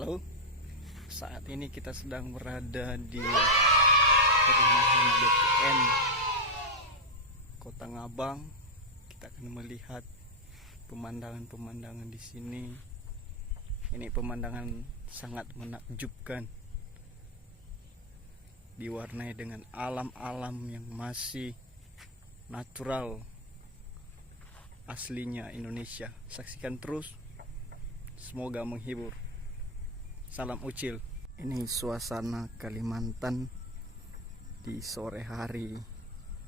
Halo, saat ini kita sedang berada di perumahan BPN Kota Ngabang. Kita akan melihat pemandangan-pemandangan di sini. Ini pemandangan sangat menakjubkan, diwarnai dengan alam-alam yang masih natural aslinya Indonesia. Saksikan terus, semoga menghibur. Salam Ucil. Ini suasana Kalimantan di sore hari.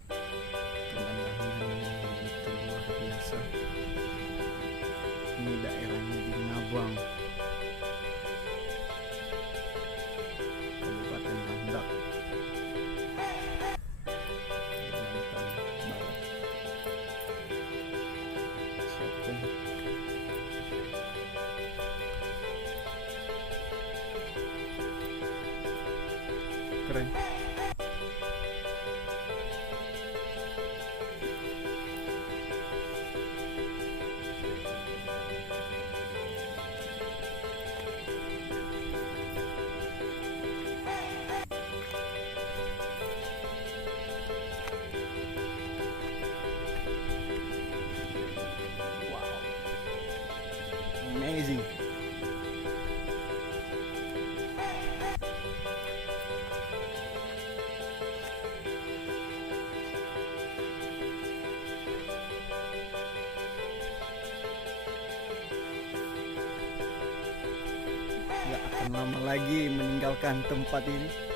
Pemandangannya begitu luar biasa. Ini daerahnya di Ngabang, Kabupaten Landak, Kalimantan Barat. Siapkan. Keren. Wow, amazing. Gak akan lama lagi meninggalkan tempat ini.